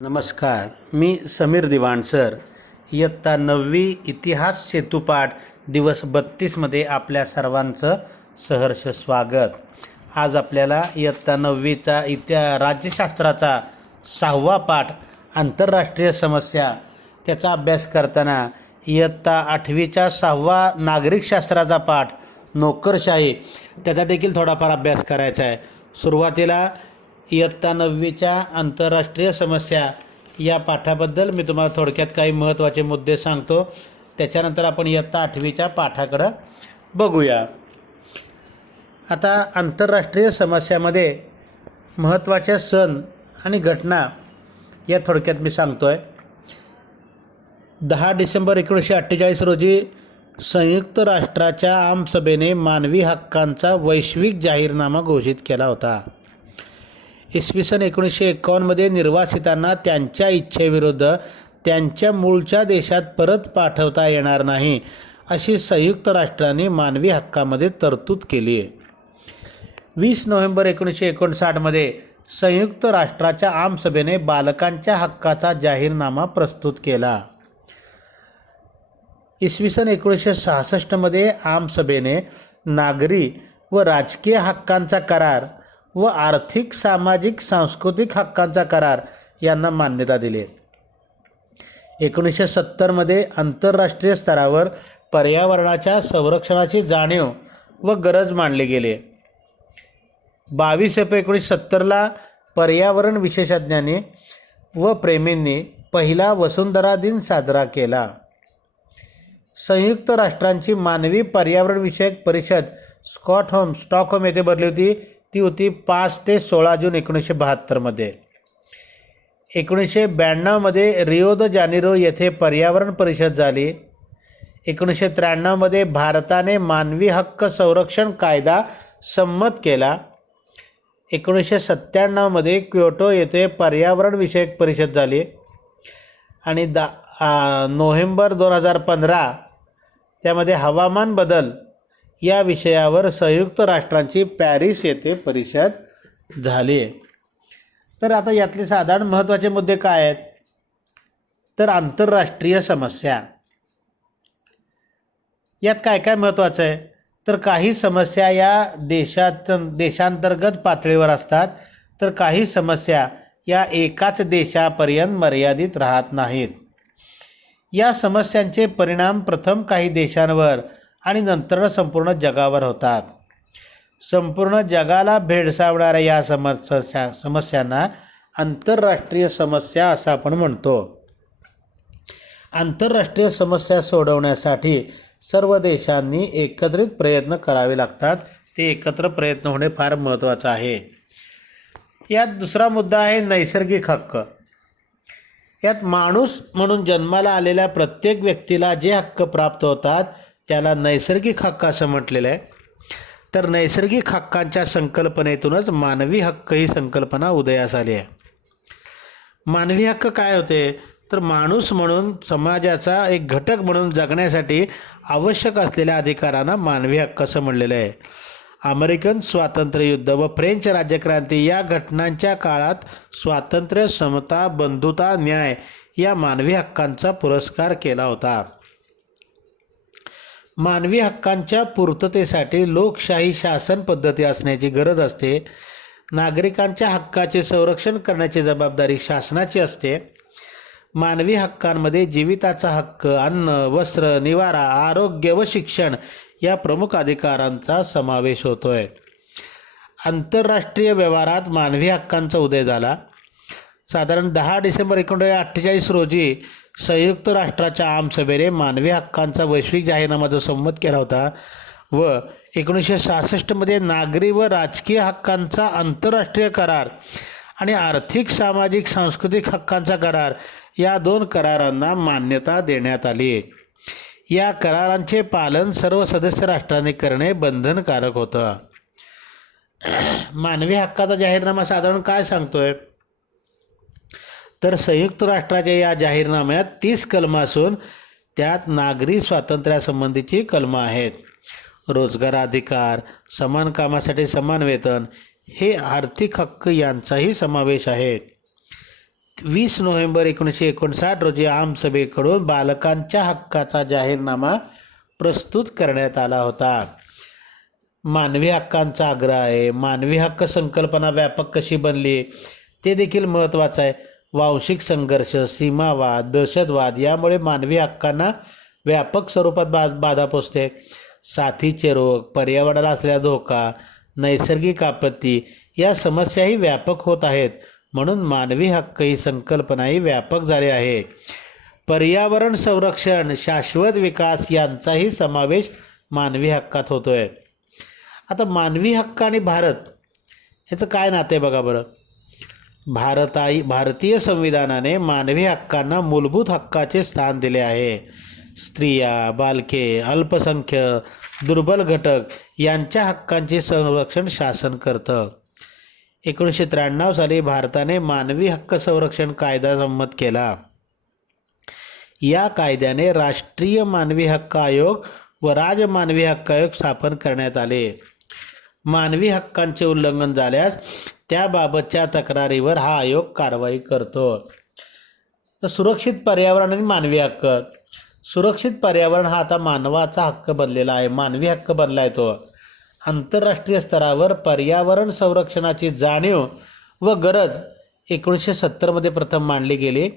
नमस्कार, मी समीर दिवाण सर. इयत्ता 9वी इतिहास सेतुपाठ दिवस 32मध्ये आपल्या सर्वांचं सहर्ष स्वागत. आज आपल्याला इयत्ता 9वीचा राज्यशास्त्राचा 6वा पाठ आंतरराष्ट्रीय समस्या त्याचा अभ्यास करताना इयत्ता 8वीच्या 6वा नागरिकशास्त्राचा पाठ नोकरशाही त्याचा देखील थोडाफार अभ्यास करायचा आहे. सुरुवातीला इयत्ता 9वीच्या आंतरराष्ट्रीय समस्या या पाठाबद्दल मी तुम्हाला थोडक्यात काही महत्त्वाचे मुद्दे सांगतो. त्याच्यानंतर आपण इयत्ता 8वीच्या पाठाकडं बघूया. आता आंतरराष्ट्रीय समस्यामध्ये महत्त्वाच्या सण आणि घटना या थोडक्यात मी सांगतो आहे. 10 डिसेंबर 1948 रोजी संयुक्त राष्ट्राच्या आमसभेने मानवी हक्कांचा वैश्विक जाहीरनामा घोषित केला होता. इसवी सन 1951मध्ये निर्वासितांना त्यांच्या इच्छेविरुद्ध त्यांच्या मूळच्या देशात परत पाठवता येणार नाही अशी संयुक्त राष्ट्रांनी मानवी हक्कामध्ये तरतूद केली आहे. 20 नोव्हेंबर 1959मध्ये संयुक्त राष्ट्राच्या आमसभेने बालकांच्या हक्काचा जाहीरनामा प्रस्तुत केला. इसवी सन 1966मध्ये आमसभेने नागरी व राजकीय हक्कांचा करार व आर्थिक, सामाजिक, सांस्कृतिक हक्कांचा करार यांना मान्यता दिली. 1970मध्ये आंतरराष्ट्रीय स्तरावर पर्यावरणाच्या संरक्षणाची जाणीव व गरज मानली गेली. 22 एप्रिल 1970ला पर्यावरण विशेषज्ञांनी व प्रेमींनी पहिला वसुंधरा दिन साजरा केला. संयुक्त राष्ट्रांची मानवी पर्यावरणविषयक परिषद स्टॉकहोम येथे भरली होती. ती होती 5 ते 16 जून 1972मध्ये. 1992मध्ये रिओ द जानेरो येथे पर्यावरण परिषद झाली. 1993मध्ये भारताने मानवी हक्क संरक्षण कायदा संमत केला. 1997मध्ये क्योटो येथे पर्यावरणविषयक परिषद झाली आणि नोव्हेंबर 2015 त्यामध्ये हवामान बदल या विषयावर संयुक्त राष्ट्रांची पॅरिस येथे परिषद झाली. तर आता यातले साधारण महत्त्वाचे मुद्दे काय आहेत तर आंतरराष्ट्रीय समस्या यात काय काय महत्त्वाचं आहे तर काही समस्या या देशांतर्गत पातळीवर असतात तर काही समस्या या एकाच देशापर्यंत मर्यादित राहत नाहीत. या समस्यांचे परिणाम प्रथम काही देशांवर आणि नंतर संपूर्ण जगावर होतात. संपूर्ण जगाला भेडसावणाऱ्या या समस्यांना आंतरराष्ट्रीय समस्या असं आपण म्हणतो. आंतरराष्ट्रीय समस्या सोडवण्यासाठी सर्व देशांनी एकत्रित प्रयत्न करावे लागतात. ते एकत्र प्रयत्न होणे फार महत्त्वाचं आहे. यात दुसरा मुद्दा आहे नैसर्गिक हक्क. यात माणूस म्हणून जन्माला आलेल्या प्रत्येक व्यक्तीला जे हक्क प्राप्त होतात त्याला नैसर्गिक हक्क असं म्हटलेलं आहे. तर नैसर्गिक हक्कांच्या संकल्पनेतूनच मानवी हक्क ही संकल्पना उदयास आली आहे. मानवी हक्क काय होते तर माणूस म्हणून समाजाचा एक घटक म्हणून जगण्यासाठी आवश्यक असलेल्या अधिकारांना मानवी हक्क असं म्हणलेलं आहे. अमेरिकन स्वातंत्र्ययुद्ध व फ्रेंच राज्यक्रांती या घटनांच्या काळात स्वातंत्र्य, समता, बंधुता, न्याय या मानवी हक्कांचा पुरस्कार केला होता. मानवी हक्कांच्या पूर्ततेसाठी लोकशाही शासन पद्धती असण्याची गरज असते. नागरिकांच्या हक्काचे संरक्षण करण्याची जबाबदारी शासनाची असते. मानवी हक्कांमध्ये जीविताचा हक्क, अन्न, वस्त्र, निवारा, आरोग्य व शिक्षण या प्रमुख अधिकारांचा समावेश होतोय. आंतरराष्ट्रीय व्यवहारात मानवी हक्कांचा उदय झाला. साधारण 10 डिसेंबर 1948 रोजी संयुक्त राष्ट्राच्या आमसभेने मानवी हक्कांचा वैश्विक जाहीरनामा जो संमत केला होता व 1966मध्ये नागरी व राजकीय हक्कांचा आंतरराष्ट्रीय करार आणि आर्थिक, सामाजिक, सांस्कृतिक हक्कांचा करार या 2 करारांना मान्यता देण्यात आली. या करारांचे पालन सर्व सदस्य राष्ट्रांनी करणे बंधनकारक होतं. मानवी हक्काचा जाहीरनामा साधारण काय सांगतोय तर संयुक्त राष्ट्राच्या या जाहीरनाम्यात 30 कलमं असून त्यात नागरी स्वातंत्र्यासंबंधीची कलमं आहेत. रोजगाराधिकार, समान कामासाठी समान वेतन, हे आर्थिक हक्क यांचाही समावेश आहे. 20 नोव्हेंबर 1959 रोजी आमसभेकडून बालकांच्या हक्काचा जाहीरनामा प्रस्तुत करण्यात आला होता. मानवी हक्कांचा आग्रह आहे. मानवी हक्क संकल्पना व्यापक कशी बनली ते देखील महत्त्वाचं आहे. वांशिक संघर्ष, सीमावाद, दहशतवाद यामुळे मानवी हक्कांना व्यापक स्वरूपात बाधा पोचते. साथीचे रोग, पर्यावरणाला असलेला धोका, नैसर्गिक आपत्ती या समस्याही व्यापक होत आहेत. म्हणून मानवी हक्क ही संकल्पनाही व्यापक झाली आहे. पर्यावरण संरक्षण, शाश्वत विकास यांचाही समावेश मानवी हक्कात होतोय. आता मानवी हक्क आणि भारत ह्याचं काय नातं आहे बघा बरं. भारतीय संविधानाने मानवी हक्कांना मूलभूत हक्काचे स्थान दिले आहे. स्त्रिया, बालके, अल्पसंख्याक, दुर्बल घटक यांच्या हक्कांचे संरक्षण शासन करतं. 1993 साली भारताने मानवी हक्क संरक्षण कायदा संमत केला. या कायद्याने राष्ट्रीय मानवी हक्क आयोग व राज्य मानवी हक्क आयोग स्थापन करण्यात आले. मानवी हक्कांचे उल्लंघन झाल्यास त्याबाबतच्या तक्रारीवर हा आयोग कारवाई करतो. तर सुरक्षित पर्यावरण आणि मानवी हक्क. सुरक्षित पर्यावरण हा आता मानवाचा हक्क बनलेला आहे, मानवी हक्क बनला आहे तो. आंतरराष्ट्रीय स्तरावर पर्यावरण संरक्षणाची जाणीव व गरज 1970 प्रथम मांडली गेली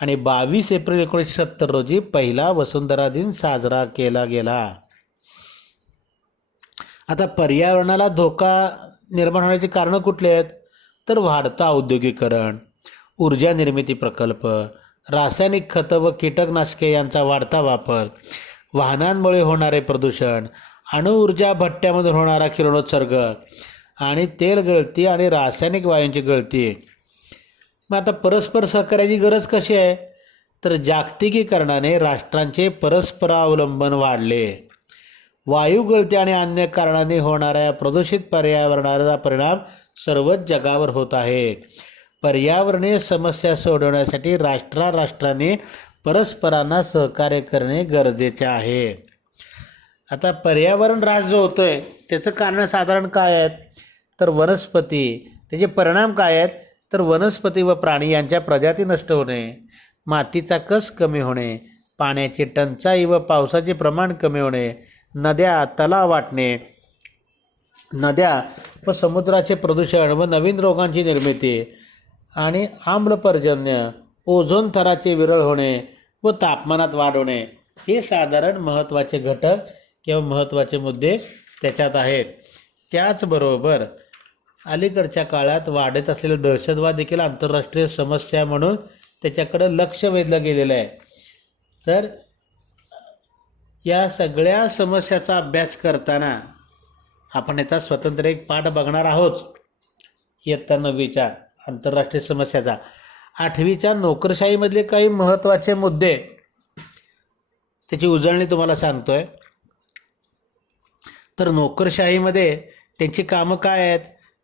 आणि 22 एप्रिल 1970 रोजी पहिला वसुंधरा दिन साजरा केला गेला. आता पर्यावरणाला धोका निर्माण होण्याची कारणं कुठली आहेत तर वाढता औद्योगिकरण, ऊर्जा निर्मिती प्रकल्प, रासायनिक खतं व कीटकनाशके यांचा वाढता वापर, वाहनांमुळे होणारे प्रदूषण, अणुऊर्जा भट्ट्यामधून होणारा किरणोत्सर्ग आणि तेल गळती आणि रासायनिक वायूंची गळती. मग आता परस्पर सहकार्याची गरज कशी आहे तर जागतिकीकरणाने राष्ट्रांचे परस्परावलंबन वाढले. वायू गळती आणि अन्य कारणांनी होणाऱ्या प्रदूषित पर्यावरणाचा परिणाम सर्वच जगावर होत आहे. पर्यावरणीय समस्या सोडवण्यासाठी राष्ट्रांनी परस्परांना सहकार्य करणे गरजेचे आहे. आता पर्यावरण ऱ्हास जो होतोय त्याचं कारण साधारण काय आहेत तर वनस्पती. त्याचे परिणाम काय आहेत तर वनस्पती व प्राणी यांच्या प्रजाती नष्ट होणे, मातीचा कस कमी होणे, पाण्याची टंचाई व पावसाचे प्रमाण कमी होणे, नद्या तलाव वाटणे, नद्या व समुद्राचे प्रदूषण व नवीन रोगांची निर्मिती आणि आम्लपर्जन्य, ओझोन थराचे विरळ होणे व तापमानात वाढ होणे हे साधारण महत्त्वाचे घटक किंवा महत्त्वाचे मुद्दे त्याच्यात आहेत. त्याचबरोबर अलीकडच्या काळात वाढत असलेला दहशतवाद देखील आंतरराष्ट्रीय समस्या म्हणून त्याच्याकडं लक्ष वेधलं गेलेलं आहे. तर या सगळ्या समस्याचा अभ्यास करताना आपण याचा स्वतंत्र एक पाठ बघणार आहोत. इयत्ता 9वीच्या आंतरराष्ट्रीय समस्याचा. 8वीच्या नोकरशाहीमधले काही महत्त्वाचे मुद्दे त्याची उजळणी तुम्हाला सांगतोय. तर नोकरशाहीमध्ये त्यांची कामं काय आहेत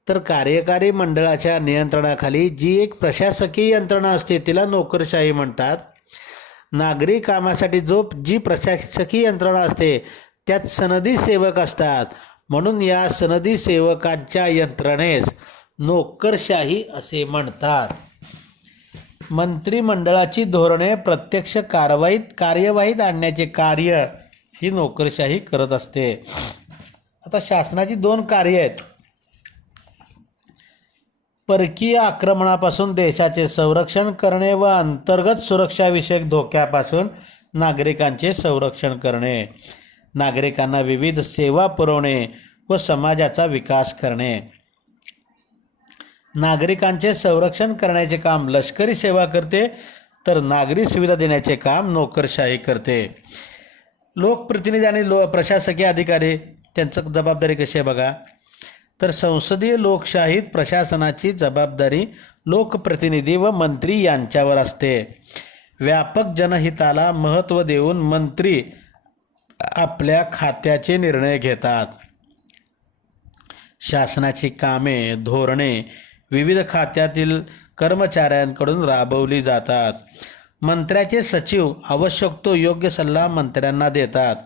तर कार्यकारी मंडळाच्या नियंत्रणाखाली जी एक प्रशासकीय यंत्रणा असते तिला नोकरशाही म्हणतात. नागरी कामासाठी जी प्रशासकीय यंत्रणा असते त्यात सनदी सेवक असतात. म्हणून या सनदी सेवकांच्या यंत्रणेस नोकरशाही असे म्हणतात. मंत्रिमंडळाची धोरणे प्रत्यक्ष कार्यवाहीत आणण्याचे कार्य ही नोकरशाही करत असते. आता शासनाची 2 कार्य आहेत. परकीय आक्रमणापासून देशाचे संरक्षण करणे व अंतर्गत सुरक्षाविषयक धोक्यापासून नागरिकांचे संरक्षण करणे, नागरिकांना विविध सेवा पुरवणे व समाजाचा विकास करणे. नागरिकांचे संरक्षण करण्याचे काम लष्करी सेवा करते तर नागरी सुविधा देण्याचे काम नोकरशाही करते. लोकप्रतिनिधी आणि प्रशासकीय अधिकारी त्यांचं जबाबदारी कशी आहे बघा. तर संसदीय लोकशाहीत प्रशासनाची जबाबदारी लोकप्रतिनिधी व मंत्री यांच्यावर असते. व्यापक जनहिताला महत्त्व देऊन मंत्री आपल्या खात्याचे निर्णय घेतात. शासनाची कामे, धोरणे विविध खात्यातील कर्मचाऱ्यांकडून राबवली जातात. मंत्र्याचे सचिव आवश्यक तो योग्य सल्ला मंत्र्यांना देतात.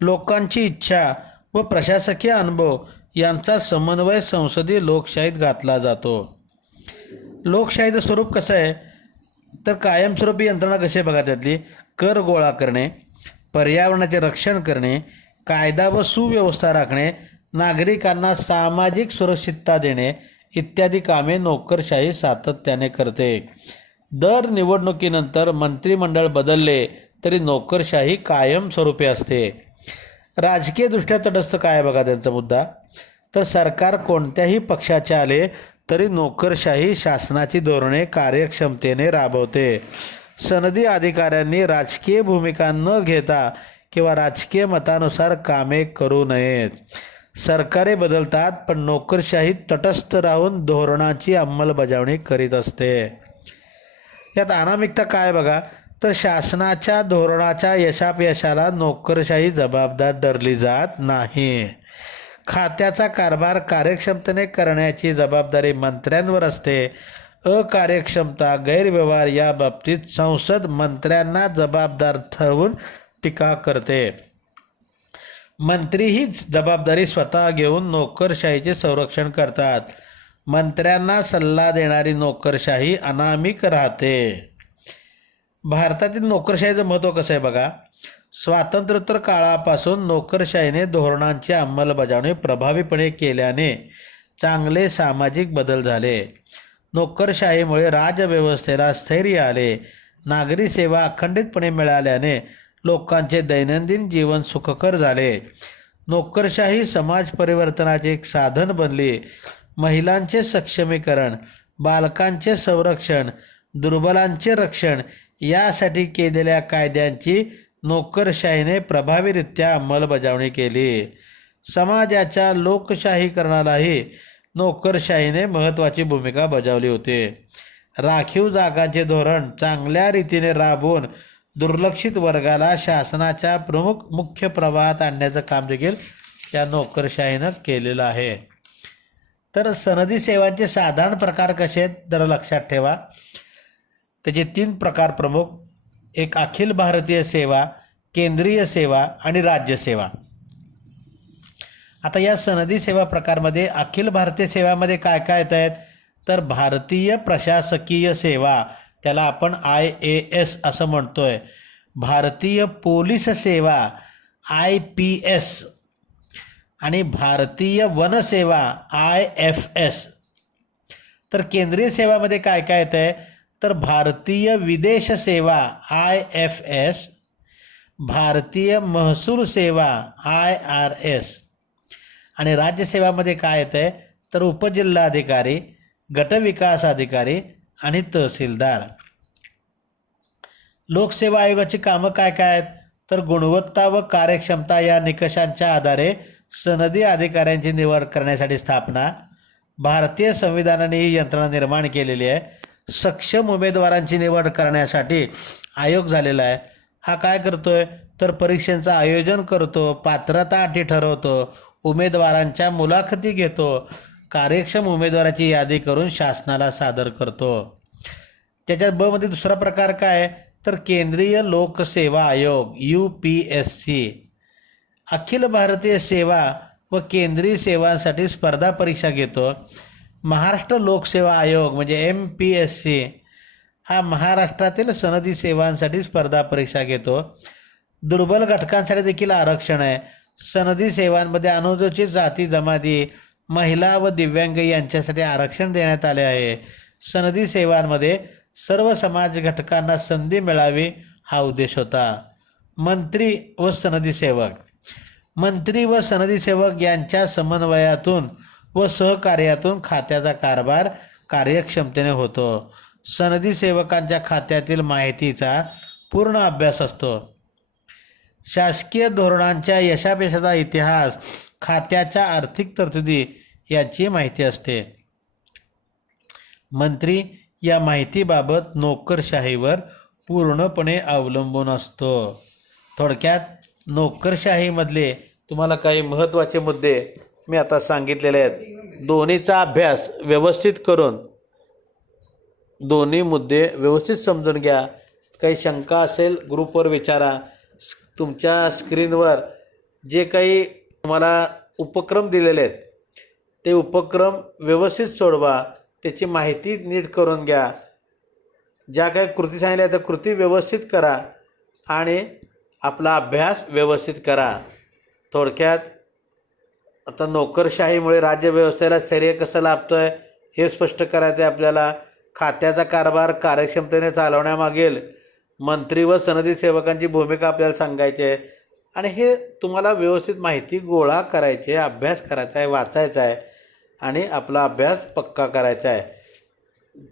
लोकांची इच्छा व प्रशासकीय अनुभव यांचा समन्वय संसदीय लोकशाहीत घातला जातो. लोकशाहीचं स्वरूप कसं आहे तर कायमस्वरूपी यंत्रणा कशी आहे बघा, त्यातली कर गोळा करणे, पर्यावरणाचे रक्षण करणे, कायदा व सुव्यवस्था राखणे, नागरिकांना सामाजिक सुरक्षितता देणे इत्यादी कामे नोकरशाही सातत्याने करते. दर निवडणुकीनंतर मंत्रिमंडळ बदलले तरी नोकरशाही कायमस्वरूपी असते. राजकीयदृष्ट्या तटस्थ काय बघा त्यांचा मुद्दा, तर सरकार कोणत्याही पक्षाचे आले तरी नोकरशाही शासनाची धोरणे कार्यक्षमतेने राबवते. सनदी अधिकाऱ्यांनी राजकीय भूमिका न घेता किंवा राजकीय मतानुसार कामे करू नयेत. सरकारे बदलतात पण नोकरशाही तटस्थ राहून धोरणाची अंमलबजावणी करीत असते. यात अनामिकता काय बघा, तर शासनाच्या धोरणाच्या यशापयशाला नोकरशाही जबाबदार धरली जात नाही. खात्याचा कारभार कार्यक्षमतेने करण्याची जबाबदारी मंत्र्यांवर असते. अकार्यक्षमता गैरव्यवहार या बाबतीत संसद मंत्र्यांना जबाबदार ठरवून टीका करते. मंत्री हीच जबाबदारी स्वतः घेऊन नोकरशाहीचे संरक्षण करतात. मंत्र्यांना सल्ला देणारी नोकरशाही अनामिक राहते. भारतातील नोकरशाहीचं महत्त्व कसं आहे बघा, स्वातंत्र्योत्तर काळापासून नोकरशाहीने धोरणांची अंमलबजावणी प्रभावीपणे केल्याने चांगले सामाजिक बदल झाले. नोकरशाहीमुळे राजव्यवस्थेला स्थैर्य आले. नागरी सेवा अखंडितपणे मिळाल्याने लोकांचे दैनंदिन जीवन सुखकर झाले. नोकरशाही समाज परिवर्तनाचे एक साधन बनली. महिलांचे सक्षमीकरण, बालकांचे संरक्षण, दुर्बलांचे रक्षण यासाठी केलेल्या कायद्यांची नोकरशाहीने प्रभावीरित्या अंमलबजावणी केली. समाजाच्या लोकशाहीकरणालाही नोकरशाहीने महत्त्वाची भूमिका बजावली होती. राखीव जागांचे धोरण चांगल्या रीतीने राबवून दुर्लक्षित वर्गाला शासनाच्या प्रमुख मुख्य प्रवाहात आणण्याचं काम देखील या नोकरशाहीनं केलेलं आहे. तर सनदी सेवांचे साधारण प्रकार कसे आहेत जरा लक्षात ठेवा. त्याचे 3 प्रकार प्रमुख, एक अखिल भारतीय सेवा, केंद्रीय सेवा आणि राज्य सेवा. आता या सनदी सेवा प्रकारमध्ये अखिल भारतीय सेवामध्ये काय काय येत आहेत, तर भारतीय प्रशासकीय सेवा, त्याला आपण IAS असं म्हणतोय, भारतीय पोलीस सेवा IPS आणि भारतीय वनसेवा IFS. तर केंद्रीय सेवामध्ये काय काय येत आहे, तर भारतीय विदेश सेवा IFS, भारतीय महसूल सेवा IRS आणि राज्यसेवामध्ये काय येत आहे, तर उपजिल्हाधिकारी, गटविकास अधिकारी आणि तहसीलदार. लोकसेवा आयोगाची कामं काय काय आहेत, तर गुणवत्ता व कार्यक्षमता या निकषांच्या आधारे सनदी अधिकाऱ्यांची निवड करण्यासाठी स्थापना. भारतीय संविधानाने ही यंत्रणा निर्माण केलेली आहे. सक्षम उमेदवारांची निवड करण्यासाठी आयोग झालेला आहे. हा काय करतोय, तर परीक्षांचं आयोजन करतो, पात्रता अटी ठरवतो, उमेदवारांच्या मुलाखती घेतो, कार्यक्षम उमेदवाराची यादी करून शासनाला सादर करतो. त्याच्यात ब मध्ये दुसरा प्रकार काय, तर केंद्रीय लोकसेवा आयोग UPSC. अखिल भारतीय सेवा व केंद्रीय सेवांसाठी स्पर्धा परीक्षा घेतो. महाराष्ट्र लोकसेवा आयोग म्हणजे MPSC हा महाराष्ट्रातील सनदी सेवांसाठी स्पर्धा परीक्षा घेतो. दुर्बल घटकांसाठी देखील आरक्षण आहे. सनदी सेवांमध्ये अनुसूचित जाती जमाती, महिला व दिव्यांग यांच्यासाठी आरक्षण देण्यात आले आहे. सनदी सेवांमध्ये सर्व समाज घटकांना संधी मिळावी हा उद्देश होता. मंत्री व सनदी सेवक, मंत्री व सनदी सेवक यांच्या समन्वयातून व सहकार्यातून खात्याचा कारभार कार्यक्षमतेने होतो. सनदी सेवकांच्या खात्यातील माहितीचा पूर्ण अभ्यास असतो. शासकीय धोरणांच्या यशापयशाचा इतिहास, खात्याच्या आर्थिक तरतुदी याची माहिती असते. मंत्री या माहितीबाबत नोकरशाहीवर पूर्णपणे अवलंबून असतो. थोडक्यात नोकरशाहीमधले तुम्हाला काही महत्त्वाचे मुद्दे मी आता सांगितलेले आहेत. दोन्हीचा अभ्यास व्यवस्थित करून दोन्ही मुद्दे व्यवस्थित समजून घ्या. काही शंका असेल ग्रुपवर विचारा. तुमच्या स्क्रीनवर जे काही तुम्हाला उपक्रम दिलेले आहेत ते उपक्रम व्यवस्थित सोडवा. त्याची माहिती नीट करून घ्या. ज्या काही कृती सांगितल्या त्या कृती व्यवस्थित करा आणि आपला अभ्यास व्यवस्थित करा. थोडक्यात आता नोकरशाहीमुळे राज्यव्यवस्थेला स्थैर्य कसं लाभतं आहे हे स्पष्ट करायचं आहे आपल्याला. खात्याचा कारभार कार्यक्षमतेने चालवण्यामागील मंत्री व सनदी सेवकांची भूमिका आपल्याला सांगायची आहे आणि हे तुम्हाला व्यवस्थित माहिती गोळा करायची आहे, अभ्यास करायचा आहे, वाचायचा आहे आणि आपला अभ्यास पक्का करायचा आहे.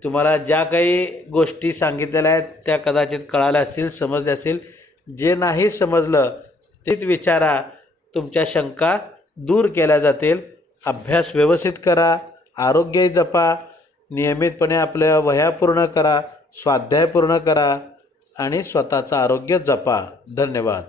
तुम्हाला ज्या काही गोष्टी सांगितलेल्या आहेत त्या कदाचित कळाल्या असतील, समजल्या असतील. जे नाही समजलं तेच विचारा, तुमच्या शंका दूर केल्या जातील. अभ्यास व्यवस्थित करा, आरोग्यही जपा, नियमितपणे आपल्या वह्या पूर्ण करा, स्वाध्याय पूर्ण करा आणि स्वतःचं आरोग्य जपा. धन्यवाद.